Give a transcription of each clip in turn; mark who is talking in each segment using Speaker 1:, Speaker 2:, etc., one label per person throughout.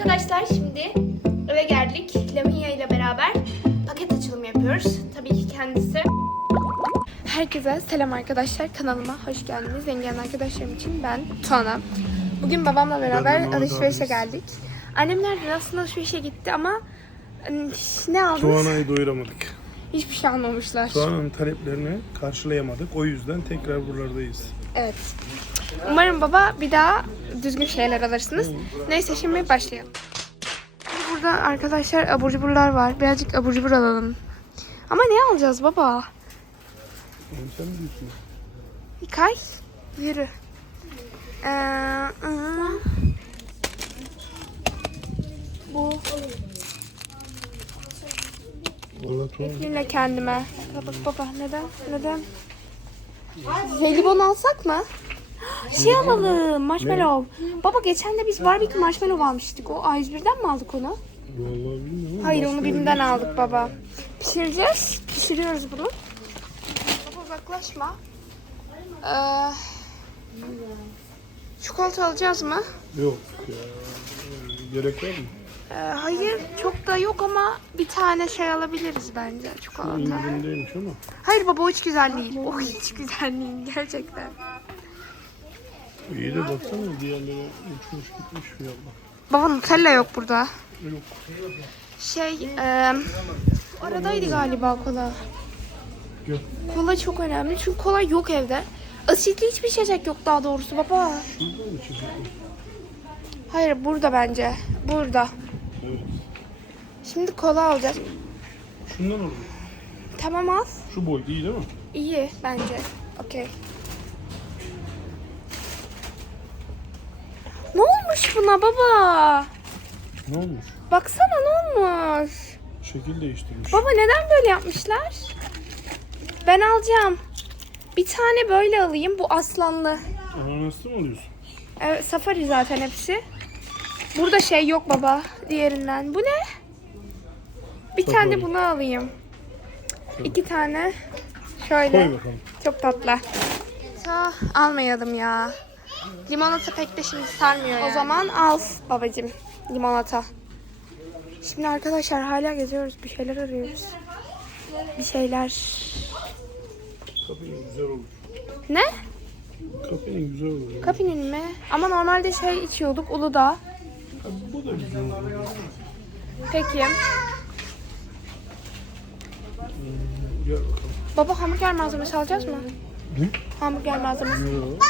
Speaker 1: Arkadaşlar şimdi eve geldik. Lavinia ile beraber paket açılımı yapıyoruz. Tabii ki kendisi. Herkese selam arkadaşlar. Kanalıma hoş geldiniz. Zengin arkadaşlarım için ben Tuana. Bugün babamla beraber alışverişe geldik. Annemler de aslında alışverişe gitti ama ım, ne aldınız?
Speaker 2: Tuana'yı doyuramadık.
Speaker 1: Hiçbir şey almamışlar.
Speaker 2: Tuana'nın taleplerini karşılayamadık. O yüzden tekrar buralardayız.
Speaker 1: Evet. Umarım baba bir daha düzgün şeyler alırsınız. Neyse şimdi başlayalım. Burada arkadaşlar abur cuburlar var. Birazcık abur cubur alalım. Ama ne alacağız baba?
Speaker 2: Sen mi diyorsun?
Speaker 1: Kay, yürü. Ee, ıı. bu. Eflin'le kendime. Baba, baba neden? Neden? Jelibon alsak mı? Şey alalım, marshmallow. Baba geçen de biz barbekü marshmallow almıştık. O A101'den mi aldık onu?
Speaker 2: Vallahi bilmiyorum.
Speaker 1: Hayır onu birinden
Speaker 2: bir-
Speaker 1: aldık baba. Pişireceğiz. Pişiriyoruz bunu. Baba uzaklaşma. Ee, çikolata alacağız mı?
Speaker 2: Yok ya. Gerek var mı?
Speaker 1: Ee, hayır çok da yok ama bir tane şey alabiliriz bence çikolata.
Speaker 2: İndirimdeymiş ama.
Speaker 1: Hayır baba o hiç güzel değil. O hiç güzel değil gerçekten.
Speaker 2: İyi de baksana diğerleri uçmuş gitmiş fiyatlar.
Speaker 1: Baba Nutella yok burada.
Speaker 2: Yok.
Speaker 1: Şey, e, aradaydı galiba kola.
Speaker 2: Gel.
Speaker 1: Kola çok önemli çünkü kola yok evde. Asitli hiçbir içecek yok daha doğrusu baba.
Speaker 2: Şurada mı çizgi?
Speaker 1: Hayır burada bence. Burada.
Speaker 2: Evet.
Speaker 1: Şimdi kola alacağız.
Speaker 2: Şundan alalım.
Speaker 1: Tamam al.
Speaker 2: Şu boy iyi değil mi?
Speaker 1: İyi bence. Okey. Ne olmuş buna baba?
Speaker 2: Ne olmuş?
Speaker 1: Baksana ne olmuş?
Speaker 2: Şekil değiştirmiş.
Speaker 1: Baba neden böyle yapmışlar? Ben alacağım. Bir tane böyle alayım. Bu aslanlı.
Speaker 2: Ananaslı mı alıyorsun?
Speaker 1: Evet, safari zaten hepsi. Burada şey yok baba diğerinden. Bu ne? Bir
Speaker 2: Safari.
Speaker 1: tane bunu alayım. İki tane. Şöyle. Çok tatlı. Ta, almayalım ya. Limonata pek de şimdi sarmıyor O zaman al babacığım limonata. Şimdi arkadaşlar hala geziyoruz. Bir şeyler arıyoruz. Bir şeyler.
Speaker 2: Kafenin güzel olur.
Speaker 1: Ne?
Speaker 2: Kafenin güzel olur.
Speaker 1: Kapinin mi? Ama normalde şey içiyorduk Uludağ.
Speaker 2: Bu da güzel olur.
Speaker 1: Peki. Baba hamburger malzemesi alacağız mı?
Speaker 2: Ne?
Speaker 1: Hamburger malzemesi.
Speaker 2: Yok.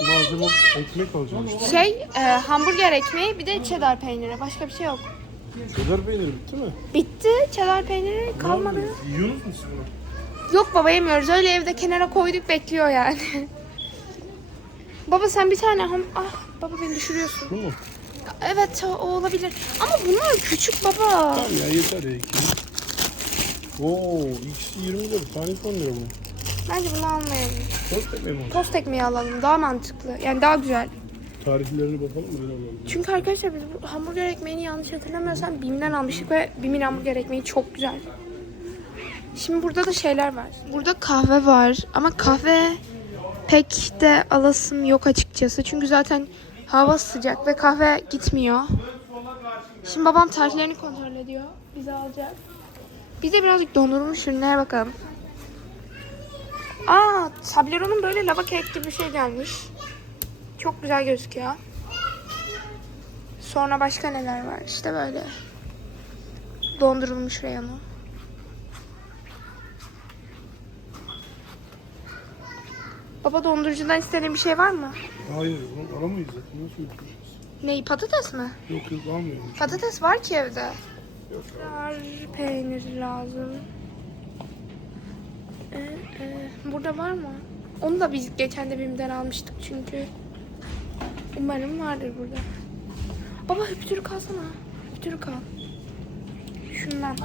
Speaker 2: Malzeme ekmek alacağım işte.
Speaker 1: Şey, e, hamburger ekmeği bir de cheddar peyniri. Başka bir şey yok.
Speaker 2: Cheddar peyniri bitti mi?
Speaker 1: Bitti. Cheddar peyniri kalmadı.
Speaker 2: Yiyorsunuz mu siz bunu?
Speaker 1: Yok baba yemiyoruz. Öyle evde kenara koyduk bekliyor yani. baba sen bir tane ham... Ah baba beni düşürüyorsun.
Speaker 2: Şu mu?
Speaker 1: Evet o, o olabilir. Ama bunlar küçük baba.
Speaker 2: Tamam ya yeter ya. iki. Oo, ikisi 20 lira. Tanesi 10 lira bu.
Speaker 1: Bence bunu almayalım.
Speaker 2: Tost ekmeği mi olsun?
Speaker 1: Tost ekmeği alalım. Daha mantıklı. Yani daha güzel.
Speaker 2: Tariflerine bakalım mı? Ne alalım?
Speaker 1: Çünkü arkadaşlar biz bu hamburger ekmeğini yanlış hatırlamıyorsam Bim'den almıştık ve Bim'in hamburger ekmeği çok güzel. Şimdi burada da şeyler var. Burada kahve var ama kahve pek de alasım yok açıkçası. Çünkü zaten hava sıcak ve kahve gitmiyor. Şimdi babam tariflerini kontrol ediyor. Bize alacak. Bize birazcık dondurulmuş ürünlere bakalım. Aa, Tablero'nun böyle lava cake gibi bir şey gelmiş. Çok güzel gözüküyor. Sonra başka neler var? İşte böyle. Dondurulmuş reyonu. Baba dondurucudan istediğin bir şey var mı?
Speaker 2: Hayır, onu alamayız zaten. Nasıl götüreceğiz?
Speaker 1: Neyi patates mi?
Speaker 2: Yok yok almıyorum.
Speaker 1: Patates var ki evde.
Speaker 2: Yok.
Speaker 1: Peynir lazım. Ee, burada var mı? Onu da biz geçen de BİM'den almıştık çünkü. Umarım vardır burada. Baba hüptürük alsana. Hüptürük al. Şundan.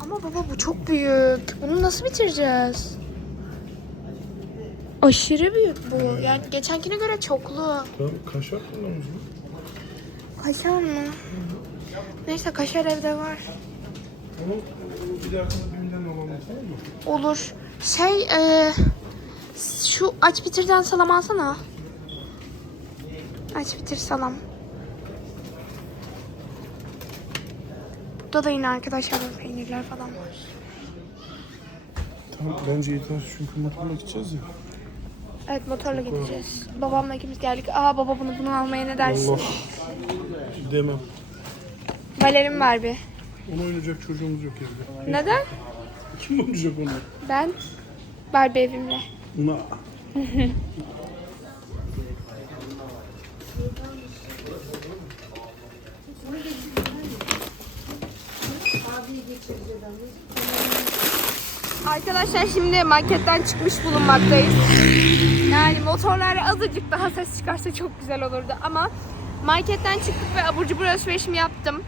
Speaker 1: Ama baba bu çok büyük. Bunu nasıl bitireceğiz? Aşırı büyük bu. Yani geçenkine göre çoklu.
Speaker 2: Tamam, kaşar kullanırız mı?
Speaker 1: Kaşar mı? Neyse kaşar evde var.
Speaker 2: Onu bir dakika birinden alalım tamam mı?
Speaker 1: Olur. Şey e, şu aç bitirden salam alsana. Aç bitir salam. Burada da yine arkadaşlar peynirler falan var.
Speaker 2: Tamam bence yeter çünkü motorla gideceğiz ya.
Speaker 1: Evet motorla gideceğiz. Babamla ikimiz geldik. Aa baba bunu bunu almaya ne dersin?
Speaker 2: Allah. Demem.
Speaker 1: Valerim var bir.
Speaker 2: Onu oynayacak çocuğumuz yok evde.
Speaker 1: Neden?
Speaker 2: Kim oynayacak onu?
Speaker 1: Ben Barbie evimle.
Speaker 2: Buna.
Speaker 1: Arkadaşlar şimdi marketten çıkmış bulunmaktayız. Yani motorlar azıcık daha ses çıkarsa çok güzel olurdu ama marketten çıktık ve abur cubur alışverişimi yaptım.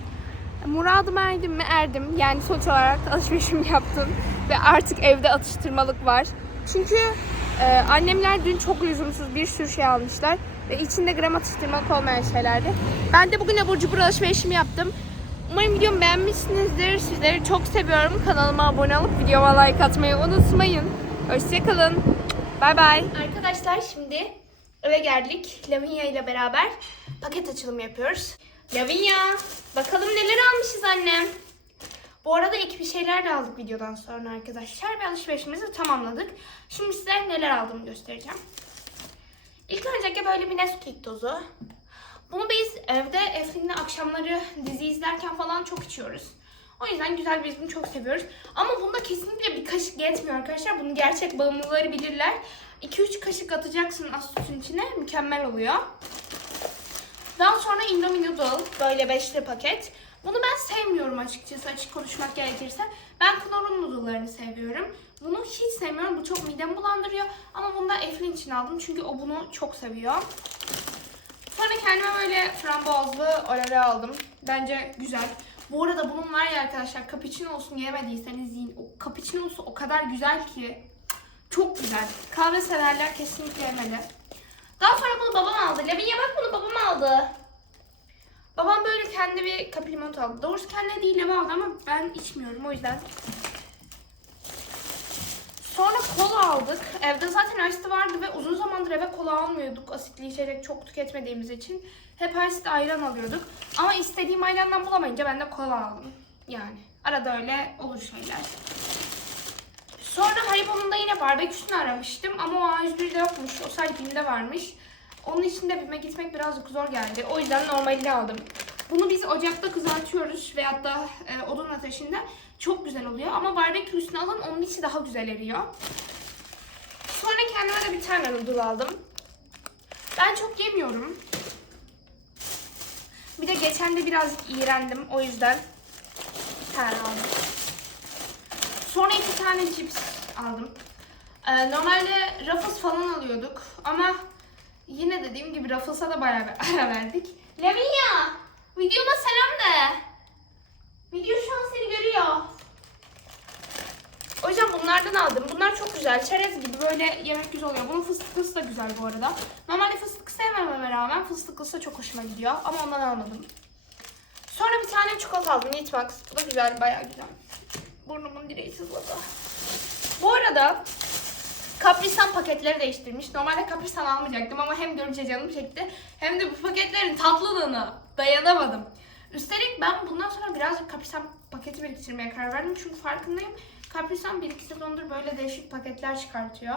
Speaker 1: Muradım erdim mi erdim. Yani sonuç olarak alışverişimi yaptım. Ve artık evde atıştırmalık var. Çünkü e, annemler dün çok lüzumsuz bir sürü şey almışlar. Ve içinde gram atıştırmalık olmayan şeylerdi. Ben de bugün abur cubur alışverişimi yaptım. Umarım videomu beğenmişsinizdir. Sizleri çok seviyorum. Kanalıma abone olup videoma like atmayı unutmayın. Hoşçakalın. Bay bay. Arkadaşlar şimdi eve geldik. Lavinia ile beraber paket açılımı yapıyoruz. Lavinia bakalım neler almışız annem. Bu arada ek bir şeyler de aldık videodan sonra arkadaşlar. Ve alışverişimizi tamamladık. Şimdi size neler aldığımı göstereceğim. İlk öncelikle böyle bir Nesquik tozu. Bunu biz evde Eflin'le akşamları dizi izlerken falan çok içiyoruz. O yüzden güzel biz bunu çok seviyoruz. Ama bunda kesinlikle bir kaşık yetmiyor arkadaşlar. Bunu gerçek bağımlıları bilirler. 2-3 kaşık atacaksın az sütün içine. Mükemmel oluyor. Daha sonra Indomie Noodle. Böyle beşli paket. Bunu ben sevmiyorum açıkçası açık konuşmak gerekirse. Ben Knorr'un noodle'larını seviyorum. Bunu hiç sevmiyorum. Bu çok midemi bulandırıyor. Ama bunu da Eflin için aldım. Çünkü o bunu çok seviyor. Sonra kendime böyle frambuazlı olare aldım. Bence güzel. Bu arada bunun var ya arkadaşlar cappuccino'sunu yemediyseniz yiyin. O cappuccino'su o kadar güzel ki. Çok güzel. Kahve severler kesinlikle yemeli. Daha sonra bunu babam aldı. Lavinia bak bunu babam aldı. Babam böyle kendi bir kapilimot aldı. Doğrusu kendine değil eve aldı ama ben içmiyorum o yüzden. Sonra kola aldık. Evde zaten Ice vardı ve uzun zamandır eve kola almıyorduk. Asitli içecek çok tüketmediğimiz için. Hep Ice'de ayran alıyorduk. Ama istediğim ayrandan bulamayınca ben de kola aldım. Yani arada öyle olur şeyler. Sonra Haribo'nun da yine barbeküsünü aramıştım ama o A101'de yokmuş. O sadece BİM'de varmış. Onun için de BİM'e gitmek birazcık zor geldi. O yüzden normalini aldım. Bunu biz ocakta kızartıyoruz veyahut da e, odun ateşinde. Çok güzel oluyor ama barbeküsünü alın onun içi daha güzel eriyor. Sonra kendime de bir tane noodle aldım. Ben çok yemiyorum. Bir de geçen de birazcık iğrendim. O yüzden bir tane aldım. Sonra iki tane cips aldım. Ee, normalde Ruffles falan alıyorduk ama yine dediğim gibi Ruffles'a da bayağı ara verdik. Lavinia! Videoma selam de. Video şu an seni görüyor. O bunlardan aldım. Bunlar çok güzel. Çerez gibi böyle yemek güzel oluyor. Bunun fıstıklısı da güzel bu arada. Normalde fıstık sevmememe rağmen fıstıklısı da çok hoşuma gidiyor. Ama ondan almadım. Sonra bir tane çikolata aldım. Nitmax. Bu da güzel. Bayağı güzel. Burnumun direği sızladı. Bu arada Kaprisan paketleri değiştirmiş. Normalde Kaprisan almayacaktım ama hem görünce canım çekti hem de bu paketlerin tatlılığına dayanamadım. Üstelik ben bundan sonra birazcık Kaprisan paketi biriktirmeye karar verdim. Çünkü farkındayım. Kaprisan 1-2 sezondur böyle değişik paketler çıkartıyor.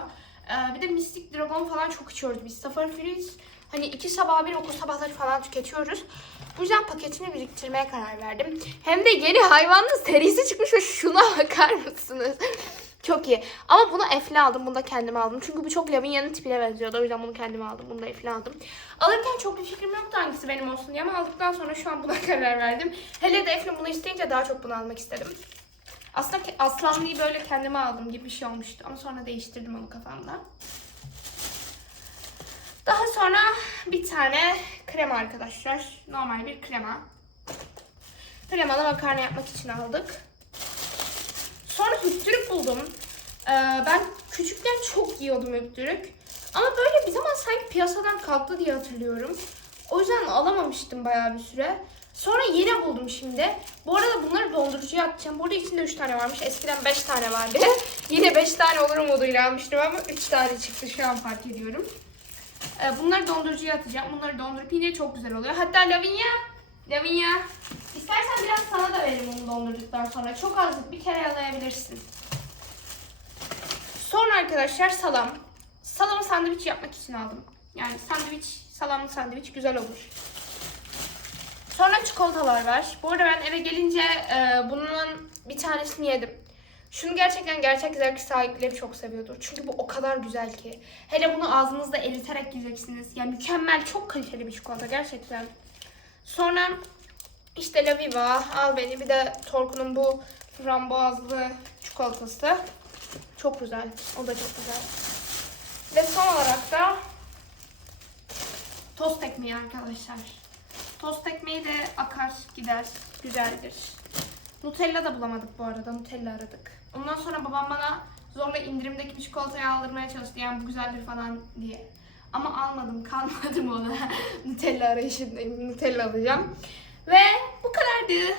Speaker 1: Ee, bir de Mystic Dragon falan çok içiyoruz biz. Safari Freeze hani iki sabah bir okul sabahları falan tüketiyoruz. Bu yüzden paketini biriktirmeye karar verdim. Hem de yeni hayvanlı serisi çıkmış ve şuna bakar mısınız? Çok iyi. Ama bunu Efli aldım. Bunu da kendime aldım. Çünkü bu çok Lavinia'nın tipine benziyordu. O yüzden bunu kendime aldım. Bunu da Efli aldım. Alırken çok bir fikrim yoktu hangisi benim olsun diye ama aldıktan sonra şu an buna karar verdim. Hele de Efli bunu isteyince daha çok bunu almak istedim. Aslında aslanlıyı böyle kendime aldım gibi bir şey olmuştu. Ama sonra değiştirdim onu kafamda. Daha sonra bir tane krema arkadaşlar. Normal bir krema. Kremalı makarna yapmak için aldık. Sonra hüptürük buldum. Ee, ben küçükken çok yiyordum hüptürük. Ama böyle bir zaman sanki piyasadan kalktı diye hatırlıyorum. O yüzden alamamıştım bayağı bir süre. Sonra yine buldum şimdi. Bu arada bunları dondurucuya atacağım. Burada içinde 3 tane varmış. Eskiden 5 tane vardı. yine 5 tane olur umuduyla almıştım ama 3 tane çıktı şu an fark ediyorum. Ee, bunları dondurucuya atacağım. Bunları dondurup yine çok güzel oluyor. Hatta Lavinia, Lavinia istersen biraz sana da veririm onu dondurduktan sonra. Çok az bir kere yalayabilirsin. Sonra arkadaşlar salam. Salamı sandviç yapmak için aldım. Yani sandviç, salamlı sandviç güzel olur. Sonra çikolatalar var. Bu arada ben eve gelince e, bunun bir tanesini yedim. Şunu gerçekten gerçek zevk sahipleri çok seviyordur. Çünkü bu o kadar güzel ki. Hele bunu ağzınızda eriterek yiyeceksiniz. Yani mükemmel, çok kaliteli bir çikolata gerçekten. Sonra işte La Viva, Al Beni bir de Torku'nun bu frambuazlı çikolatası. Çok güzel. O da çok güzel. Ve son olarak da tost ekmeği arkadaşlar. Tost ekmeği de akar gider. Güzeldir. Nutella da bulamadık bu arada. Nutella aradık. Ondan sonra babam bana zorla indirimdeki bir çikolatayı aldırmaya çalıştı. Yani bu güzeldir falan diye. Ama almadım. Kalmadım ona. Nutella arayışındayım. Nutella alacağım. Ve bu kadardı.